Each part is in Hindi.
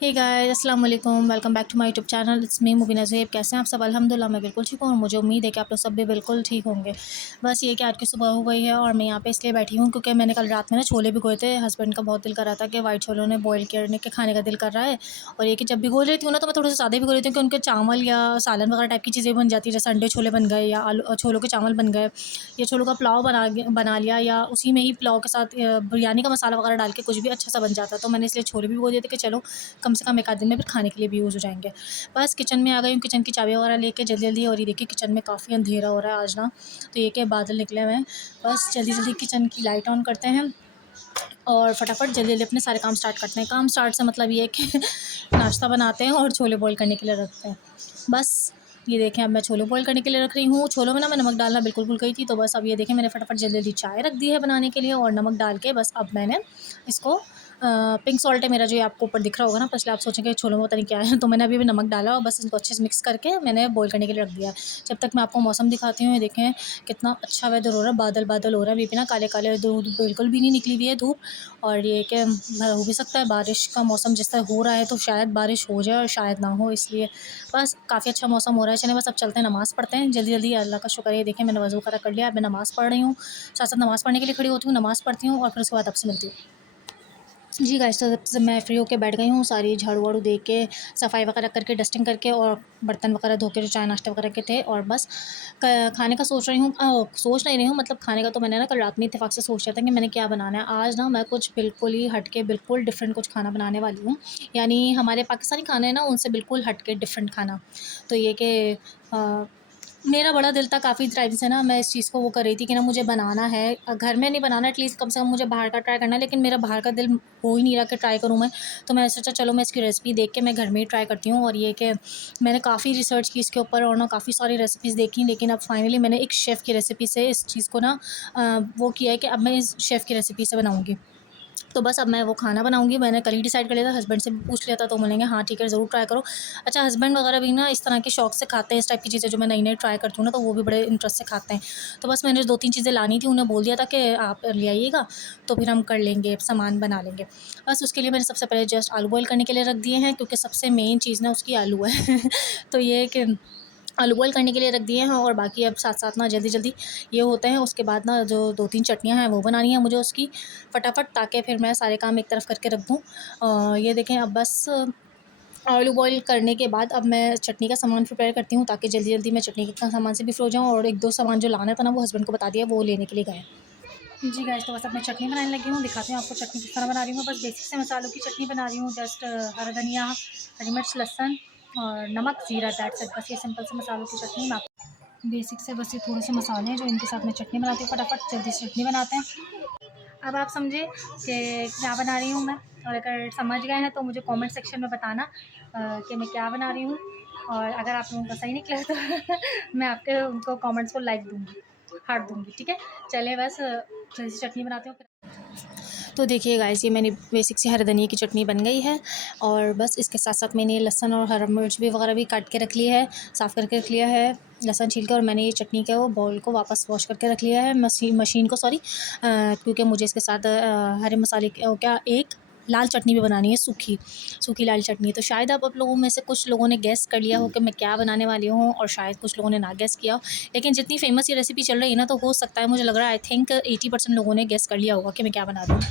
हे गाइस अस्सलाम वालेकुम, welcome back to my YouTube channel. It's me Mubina Zeb. कैसे हैं आप सब? अल्हम्दुलिल्लाह मैं बिल्कुल ठीक हूँ और मुझे उम्मीद है कि आप लोग सब भी बिल्कुल ठीक होंगे। बस ये कि आज की सुबह हो गई है और मैं यहाँ पे इसलिए बैठी हूँ क्योंकि मैंने कल रात में ना छोले भिगोए थे। हस्बैंड का बहुत दिल कर रहा था कि वाइट छोलों ने बॉयल करने के खाने का दिल कर रहा है। और ये कि जब भिगो लेती हूँ ना तो मैं थोड़ा सा ज़्यादा भिगो लेती हूँ कि उनके चावल या सालन वगैरह टाइप की चीज़ें बन जाती है, जैसे अंडे छोले बन गए या आलू छोलों के चावल बन गए या छोलों का पुलाव बना लिया या उसी में ही पुलाव के साथ बिरयानी का मसाला वगैरह डाल के कुछ भी अच्छा सा बन जाता है। तो मैंने इसलिए छोले भी भिगो दिए थे कि चलो कम से कम एक आध दिन में फिर खाने के लिए भी यूज़ हो जाएँगे। बस किचन में आ गई हूँ, किचन की चाबी वगैरह लेके जल्दी-जल्दी। और ये देखिए किचन में काफ़ी अंधेरा हो रहा है आज ना, तो ये क्या बादल निकले हुए हैं। बस जल्दी-जल्दी किचन की लाइट ऑन करते हैं और फटाफट जल्दी-जल्दी अपने सारे काम स्टार्ट करते हैं। काम स्टार्ट से मतलब ये है कि नाश्ता बनाते हैं और छोले बॉयल करने के लिए रखते हैं। बस ये देखें अब मैं छोले बॉयल करने के लिए रख रही हूँ। छोलों में ना मैं नमक डालना बिल्कुल भूल गई थी, तो बस अब ये देखें मैंने फटाफट जल्दी-जल्दी चाय रख दी है बनाने के लिए और नमक डाल के बस अब मैंने इसको पिंक सॉल्ट है मेरा जो ये आपको ऊपर दिख रहा होगा ना, तो इसलिए आप सोचेंगे छोलों में पता नहीं क्या है, तो मैंने अभी नमक डाला और बस इसको अच्छे से मिक्स करके मैंने बॉयल करने के लिए रख दिया है। जब तक मैं आपको मौसम दिखाती हूँ, ये देखें कितना अच्छा वेदर हो रहा है, बादल-बादल हो रहा है। अभी भी ना काले-काले धूप बिल्कुल भी नहीं निकली हुई है धूप। और ये कि हो भी सकता है बारिश का मौसम जिस तरह हो रहा है तो शायद बारिश हो जाए और शायद ना हो, इसलिए बस काफ़ी अच्छा मौसम हो रहा है। चलें बस अब चलते हैं नमाज़ पढ़ते हैं जल्दी-जल्दी। अल्लाह का शुक्र है, ये देखें मैंने वज़ू वगैरह कर लिया, अब मैं नमाज़ पढ़ रही हूँ। साथ-साथ नमाज़ पढ़ने के लिए खड़ी होती हूँ, नमाज़ पढ़ती हूँ और फिर उसके बाद आपसे मिलती हूँ। जी गाइस, तो जब से मैं फ्री होके बैठ गई हूँ, सारी झाड़ू-वाड़ू दे के, सफाई वगैरह करके, डस्टिंग करके और बर्तन वगैरह धो के जो चाय नाश्ते वगैरह के थे, और बस क खाने का सोच रही हूँ। सोच नहीं रही हूँ, मतलब खाने का तो मैंने ना कल रात में इत्तेफ़ाक से सोच लिया था कि मैंने क्या बनाना है। आज ना मैं कुछ बिल्कुल ही हट के बिल्कुल डिफ़रेंट कुछ खाना बनाने वाली हूँ। यानी हमारे पाकिस्तानी खाने हैं ना, उनसे बिल्कुल हट के डिफ़रेंट खाना। तो ये कि अ मेरा बड़ा दिल था काफ़ी टाइम से ना, मैं इस चीज़ को वो कर रही थी कि ना मुझे बनाना है। घर में नहीं बनाना, एटलीस्ट कम से कम मुझे बाहर का ट्राई करना है, लेकिन मेरा बाहर का दिल हो ही नहीं रहा कि ट्राई करूँ मैं। तो मैंने सोचा चलो मैं इसकी रेसिपी देख के मैं घर में ही ट्राई करती हूँ। और ये कि मैंने काफ़ी रिसर्च की इसके ऊपर और ना काफ़ी सारी रेसिपीज़ देखी, लेकिन अब फाइनली मैंने एक शेफ़ की रेसिपी से इस चीज़ को ना वो किया है कि अब मैं इस शेफ़ की रेसिपी से बनाऊँगी। तो बस अब मैं वो खाना बनाऊँगी। मैंने कल ही डिसाइड कर लिया था, हस्बैंड से भी पूछ लिया था, तो बोलेंगे हाँ ठीक है ज़रूर ट्राई करो। अच्छा, हस्बैंड वगैरह भी ना इस तरह के शौक से खाते हैं, इस टाइप की चीज़ें जो मैं नई-नई ट्राई करती हूँ ना, तो वो भी बड़े इंटरेस्ट से खाते हैं। तो बस मैंने 2-3 चीज़ें लानी थी, उन्हें बोल दिया था कि आप ले आइएगा, तो फिर हम कर लेंगे, सामान बना लेंगे। बस उसके लिए मैंने सबसे पहले जस्ट आलू बॉयल करने के लिए रख दिए हैं, क्योंकि सबसे मेन चीज़ ना उसकी आलू है। तो ये है कि आलू बॉयल करने के लिए रख दिए हैं और बाकी अब साथ-साथ ना जल्दी-जल्दी ये होते हैं। उसके बाद ना जो 2-3 चटनियाँ हैं वो बनानी है मुझे उसकी फटाफट, ताकि फिर मैं सारे काम एक तरफ करके रख दूँ। ये देखें अब बस आलू बॉयल करने के बाद अब मैं चटनी का सामान प्रिपेयर करती हूँ, ताकि जल्दी-जल्दी मैं चटनी के सामान से भी फ्री हो जाऊँ। और 1-2 सामान जो लाना था ना वो हस्बैंड को बता दिया, वो लेने के लिए गए हैं। जी गाइस, तो बस अब मैं चटनी बनाने लगी हूँ, दिखाती हूँ आपको चटनी किस तरह बना रही हूँ। बस बेसिक से मसालों की चटनी बना रही हूँ, जस्ट हरा धनिया, हरी मिर्च, लहसुन और नमक, ज़ीरा, दैट्स इट। बस ये सिंपल से मसालों की चटनी मैं बेसिक से बस ये थोड़े से मसाले हैं जो इनके साथ मैं चटनी बनाती हूँ, फटाफट जल्दी से चटनी बनाते हैं। अब आप समझे कि क्या बना रही हूँ मैं, और अगर समझ गए हैं तो मुझे कमेंट सेक्शन में बताना कि मैं क्या बना रही हूँ। और अगर आप लोगों का सही निकला तो मैं आपके उनको कमेंट्स को लाइक दूँगी, हार्ट दूँगी, ठीक है? चलिए बस जल्दी से चटनी बनाती हूँ फिर। तो देखिए गाइस, ये मैंने बेसिक सी हरी धनिया की चटनी बन गई है और बस इसके साथ-साथ मैंने लहसुन और हरा मिर्च भी वगैरह भी काट के रख लिया है, साफ़ करके रख लिया है, लहसुन छील के। और मैंने ये चटनी का वो बाउल को वापस वॉश करके रख लिया है, मशीन को, सॉरी, क्योंकि मुझे इसके साथ हरे मसाले क्या एक लाल चटनी भी बनानी है, सूखी, सूखी लाल चटनी। तो शायद अब आप लोगों में से कुछ लोगों ने गेस कर लिया हो कि मैं क्या बनाने वाली हूँ और शायद कुछ लोगों ने ना गेस किया हो। लेकिन जितनी फ़ेमस ये रेसिपी चल रही है ना, तो हो सकता है, मुझे लग रहा है, आई थिंक 80% लोगों ने गेस कर लिया होगा कि मैं क्या बना रही हूँ।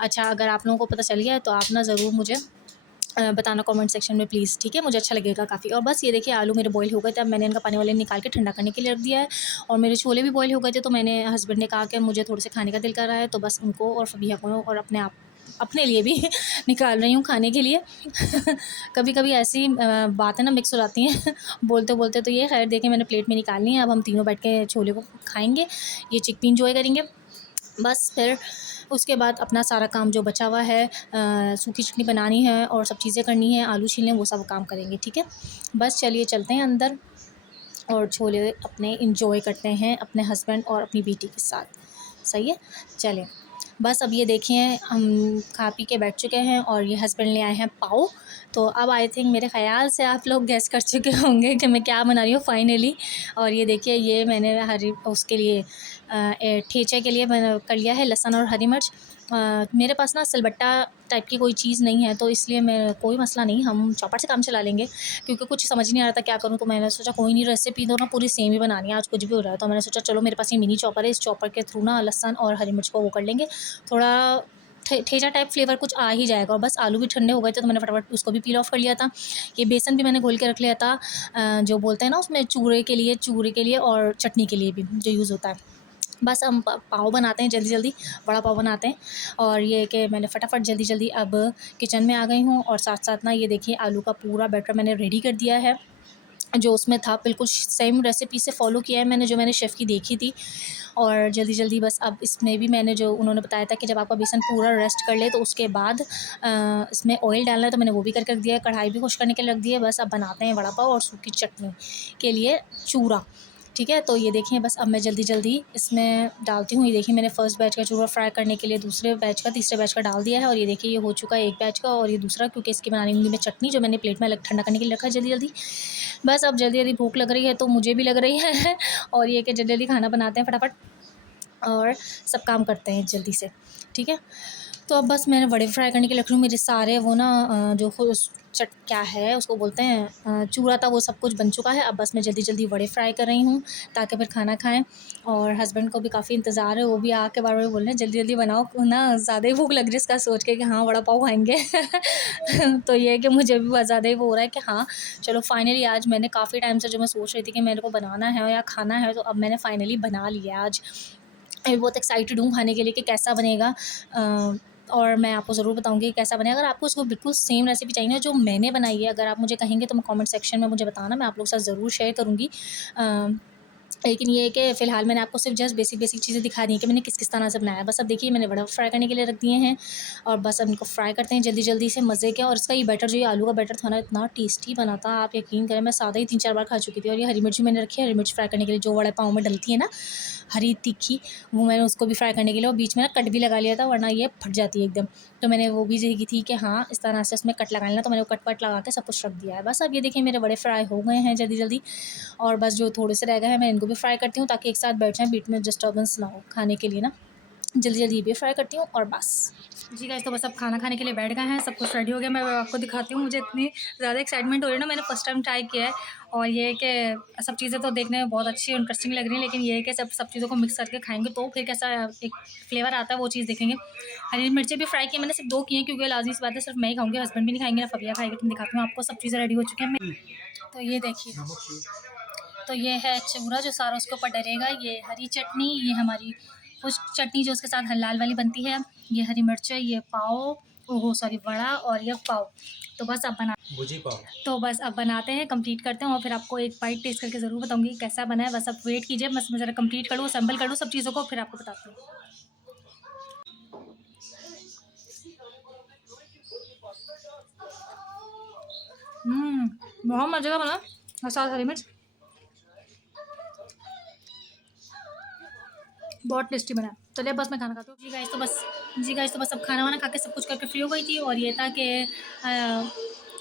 अच्छा, अगर आप लोगों को पता चल गया है तो आप ना ज़रूर मुझे बताना कमेंट सेक्शन में प्लीज़, ठीक है? मुझे अच्छा लगेगा काफ़ी। और बस ये देखिए आलू मेरे बॉयल हो गए थे, अब मैंने इनका पानी वाले निकाल के ठंडा करने के लिए रख दिया है। और मेरे छोले भी बॉयल हो गए थे, तो मैंने हस्बैंड ने कहा कि मुझे थोड़े से खाने का दिल कर रहा है, तो बस उनको और फबीहा को और अपने लिए भी निकाल रही हूँ खाने के लिए। कभी-कभी ऐसी बातें ना मिक्स हो जाती हैं बोलते-बोलते। तो ये ख़ैर देखिए मैंने प्लेट में निकाल ली है, अब हम तीनों बैठ के छोले को खाएँगे, ये चिकपी एन्जॉय करेंगे। बस फिर उसके बाद अपना सारा काम जो बचा हुआ है, सूखी चटनी बनानी है और सब चीज़ें करनी है, आलू छीलने, वो सब काम करेंगे, ठीक है? बस चलिए चलते हैं अंदर और छोले अपने एंजॉय करते हैं अपने हस्बैंड और अपनी बेटी के साथ। सही है? चलें। बस अब ये देखिए हम खा पी के बैठ चुके हैं और ये हस्बैंड ले आए हैं पाव। तो अब आई थिंक मेरे ख़्याल से आप लोग गेस कर चुके होंगे कि मैं क्या बना रही हूँ फाइनली। और ये देखिए ये मैंने हरी उसके लिए ठेचे के लिए मैंने कर लिया है लहसुन और हरी मिर्च। मेरे पास ना सिलबट्टा टाइप की कोई चीज़ नहीं है, तो इसलिए मैं कोई मसला नहीं, हम चॉपर से काम चला लेंगे, क्योंकि कुछ समझ नहीं आ रहा था क्या करूँ। तो मैंने सोचा कोई नहीं, रेसिपी तो ना पूरी सेम ही बनानी है, आज कुछ भी हो रहा है। तो मैंने सोचा चलो मेरे पास ये मिनी चॉपर है, इस चॉपर के थ्रू ना लहसुन और हरी मिर्च को वो कर लेंगे, थोड़ा ठेचा टाइप फ्लेवर कुछ आ ही जाएगा। और बस आलू भी ठंडे हो गए थे, तो मैंने फटाफट उसको भी पील ऑफ कर लिया था। ये बेसन भी मैंने घोल के रख लिया था, जो बोलते हैं ना उसमें चूरे के लिए और चटनी के लिए भी जो यूज़ होता है। बस हम पाव बनाते हैं जल्दी जल्दी, बड़ा पाव बनाते हैं। और ये कि मैंने फटाफट जल्दी जल्दी अब किचन में आ गई हूँ, और साथ साथ ना ये देखिए आलू का पूरा बैटर मैंने रेडी कर दिया है, जो उसमें था बिल्कुल सेम रेसिपी से फॉलो किया है मैंने, जो मैंने शेफ़ की देखी थी। और जल्दी जल्दी बस अब इसमें भी मैंने जो उन्होंने बताया था कि जब आपका बेसन पूरा रेस्ट कर ले तो उसके बाद इसमें ऑयल डालना है, तो मैंने वो भी करके रख दिया है, कढ़ाई भी खुश करने के लिए रख दी है। बस अब बनाते हैं वड़ा पाव और सूखी चटनी के लिए चूरा। ठीक है, तो ये देखिए बस अब मैं जल्दी जल्दी इसमें डालती हूँ। ये देखिए मैंने फ़र्स्ट बैच का चूरा फ्राई करने के लिए दूसरे बैच का, तीसरे बैच का डाल दिया है, और ये देखिए ये हो चुका है एक बैच का, और ये दूसरा, क्योंकि इसकी बनानी होंगी मैं चटनी, जो मैंने प्लेट में अलग ठंडा करने के लिए रखा है जल्दी जल्दी। बस अब जल्दी जल्दी भूख लग रही है, तो मुझे भी लग रही है और ये कि जल्दी जल्दी खाना बनाते हैं फटाफट, और सब काम करते हैं जल्दी से। ठीक है, तो अब बस मैंने वड़े फ्राई करने के लिए रख रही हूँ। मेरे सारे वो ना जो क्या है उसको बोलते हैं, चूरा था, वो सब कुछ बन चुका है। अब बस मैं जल्दी जल्दी वड़े फ्राई कर रही हूँ, ताकि फिर खाना खाएं। और हस्बैंड को भी काफ़ी इंतज़ार है, वो भी आके बार बार बोल रहे हैं जल्दी जल्दी बनाओ ना, ज़्यादा ही भूख लग रही है इसका सोच के कि हाँ वड़ा पाव खाएंगे तो ये है कि मुझे भी बहुत ज़्यादा ही वो हो रहा है कि हाँ चलो फाइनली आज मैंने काफ़ी टाइम से जो मैं सोच रही थी कि मेरे को बनाना है या खाना है, तो अब मैंने फाइनली बना लिया है आज। मैं बहुत एक्साइटेड हूँ खाने के लिए कि कैसा बनेगा, और मैं आपको ज़रूर बताऊँगी कि कैसा बनेगा। अगर आपको उसको बिल्कुल सेम रेसिपी चाहिए ना जो मैंने बनाई है, अगर आप मुझे कहेंगे तो मैं कमेंट सेक्शन में मुझे बताना, मैं आप लोगों के साथ ज़रूर शेयर करूँगी। लेकिन ये है कि फ़िलहाल मैंने आपको सिर्फ जस्ट बेसिक बेसिक चीज़ें दिखा दी हैं कि मैंने किस किस तरह से बनाया है। बस अब देखिए मैंने वड़ा फ्राई करने के लिए रख दिए हैं, और बस अब इनको फ्राई करते हैं जल्दी जल्दी से मज़े के। और इसका ये बैटर, जो ये आलू का बैटर था ना, इतना टेस्टी बना था, आप यकीन करें मैं सादा ही 3-4 बार खा चुकी थी। और ये हरी मिर्च भी मैंने रखी है, हरी मिर्च फ्राई करने के लिए, जो वड़ा पाव में डलती है ना हरी तीखी, वो मैंने उसको भी फ्राई करने के लिए, और बीच में ना कट भी लगा लिया था, वरना ये फट जाती है एकदम। तो मैंने वो भी देखी थी कि हाँ इस तरह से उसमें कट लगा लेना, तो मैंने वो कट वट लगा के सब कुछ रख दिया है। बस अब ये देखिए मेरे बड़े फ्राई हो गए हैं जल्दी जल्दी, और बस जो थोड़े से रह गए हैं मैं इनको भी फ्राई करती हूँ, ताकि एक साथ बैठ जाएँ, बीच में डिस्टर्बेंस ना हो खाने के लिए ना। जल्दी जल्दी ये भी फ्राई करती हूँ, और बस जी गाइस, तो बस अब खाना खाने के लिए बैठ गए हैं, सब कुछ रेडी हो गया। मैं आपको दिखाती हूँ, मुझे इतनी ज़्यादा एक्साइटमेंट हो रही है ना, मैंने फर्स्ट टाइम ट्राई किया है। और ये है कि सब चीज़ें तो देखने में बहुत अच्छी और इंटरेस्टिंग लग रही हैं, लेकिन ये है कि सब चीज़ों को मिक्स करके खाएंगे तो फिर कैसा एक फ्लेवर आता है, वो चीज़ देखेंगे। हरी मिर्चें भी फ्राई की, मैंने सिर्फ 2 की हैं, क्योंकि लाजमी सी बात है सिर्फ मैं ही खाऊंगी, हस्बैंड भी नहीं खाएंगे ना फबिया खाएगी। तुम दिखाती हूँ आपको, सब चीज़ें रेडी हो चुकी हैं। तो ये देखिए, तो ये है चूरा जो सारा उसके ऊपर डलेगा, ये हरी चटनी, ये हमारी कुछ चटनी जो उसके साथ लाल वाली बनती है, ये हरी मिर्च, ये पाव, ओहो सॉरी वड़ा, और ये पाव। तो बस अब बना भुजी पाव, तो बस अब बनाते हैं, कंप्लीट करते हैं, और फिर आपको एक बाइट टेस्ट करके ज़रूर बताऊंगी कैसा बना है। बस अब वेट कीजिए, बस मैं ज़रा कंप्लीट कर लूँ, असेंबल कर लूँ सब चीज़ों को, फिर आपको बताती हूँ। बहुत मज़े का बना, और साथ हरी मिर्च बहुत टेस्टी बना। चलिए बस मैं खाना खाती हूँ। जी गाइस, तो बस अब खाना वाना खा के सब कुछ करके फ्री हो गई थी, और ये था कि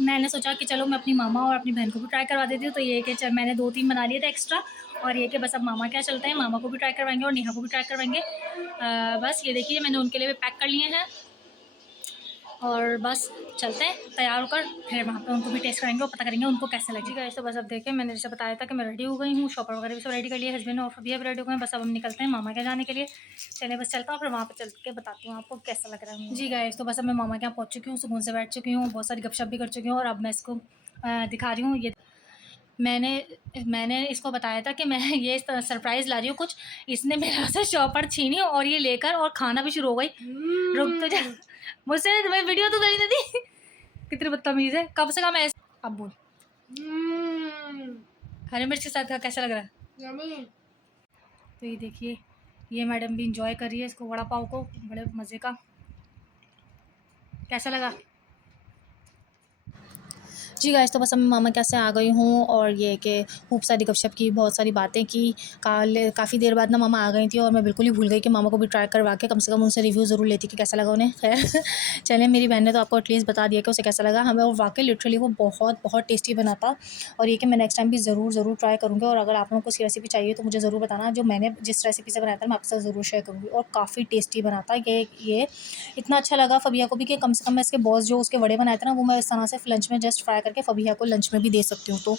मैंने सोचा कि चलो मैं अपनी मामा और अपनी बहन को भी ट्राई करवा देती हूँ। तो ये कि मैंने 2-3 बना लिए थे एक्स्ट्रा, और ये कि बस अब मामा क्या चलते हैं, मामा को भी ट्राई करवाएंगे और नेहा को भी ट्राई करवाएंगे। बस ये देखिए मैंने उनके लिए भी पैक कर लिए हैं, और बस चलते हैं तैयार होकर, फिर वहाँ पे उनको भी टेस्ट करेंगे और पता करेंगे उनको कैसे लगे। गाइस, तो बस अब देखें, मैंने जैसे बताया था कि मैं रेडी हो गई हूँ, शॉपर वगैरह भी सब रेडी कर लिया, हस्बैंड और फबिया भी रेडी हो गए हैं। बस अब हम निकलते हैं मामा के जाने के लिए। चलिए बस चलता हूँ, फिर वहाँ पे चल के बताती हूँ आपको कैसा लग रहा है। जी गाइस, तो बस अब मैं मामा के यहाँ पहुँच चुकी हूँ, सुकून से बैठ चुकी हूँ, बहुत सारी गपशप भी कर चुकी हूँ, और अब मैं इसको दिखा रही हूँ। ये मैंने मैंने इसको बताया था कि मैं ये सरप्राइज़ ला रही हूँ कुछ, इसने मेरे से चॉपर छीनी और ये लेकर और खाना भी शुरू हो गई। रुक तो जा, मुझसे मैं वीडियो तो नहीं दी कितनी बदतमीज़ है, कब से कम ऐसे। अब बोल, हरी मिर्च के साथ का कैसा लग रहा है? तो ये देखिए, ये मैडम भी इंजॉय कर रही है इसको, वड़ा पाव को, बड़े मज़े का। कैसा लगा? जी गाइस, तो बस अब मैं मामा के यहाँ से आ गई हूँ और ये कि खूब सारी गपशप की, बहुत सारी बातें की। काफ़ी देर बाद ना मामा आ गई थी और मैं बिल्कुल ही भूल गई कि मामा को भी ट्राई करवा के कम से कम उनसे रिव्यू ज़रूर लेती कि कैसा लगा उन्हें। खैर चलिए, मेरी बहन ने तो आपको एटलीस्ट बता दिया कि उसे कैसा लगा हमें, और वाक़ई लिटरली वो बहुत बहुत टेस्टी बना था। और ये कि मैं नेक्स्ट टाइम भी ज़रूर ट्राई करूँगी, और अगर आप लोगों को उसकी रेसिपी चाहिए तो मुझे ज़रूर बताना। जो मैंने जिस रेसिपी से बनाया था मैं आपके साथ ज़रूर शेयर करूँगी, और काफ़ी टेस्टी बना था। ये इतना अच्छा लगा फ़बिया को भी कि कम से कम मैं इसके बॉल्स जो उसके वड़े बनाए थे ना, वो मैं इस तरह से लंच में जस्ट फ्राई करके फ़बिया को लंच में भी दे सकती हूँ। तो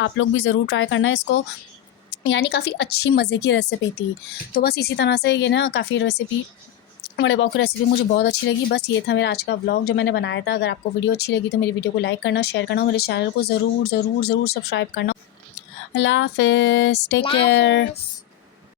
आप लोग भी ज़रूर ट्राई करना इसको, यानी काफ़ी अच्छी मज़े की रेसिपी थी। तो बस इसी तरह से ये ना काफ़ी रेसिपी, वड़े पाव की रेसिपी मुझे बहुत अच्छी लगी। बस ये था मेरा आज का व्लॉग जो मैंने बनाया था। अगर आपको वीडियो अच्छी लगी तो मेरी वीडियो को लाइक करना, शेयर करना, और मेरे चैनल को ज़रूर सब्सक्राइब करना। अल्लाह हाफ़िज़, टेक केयर।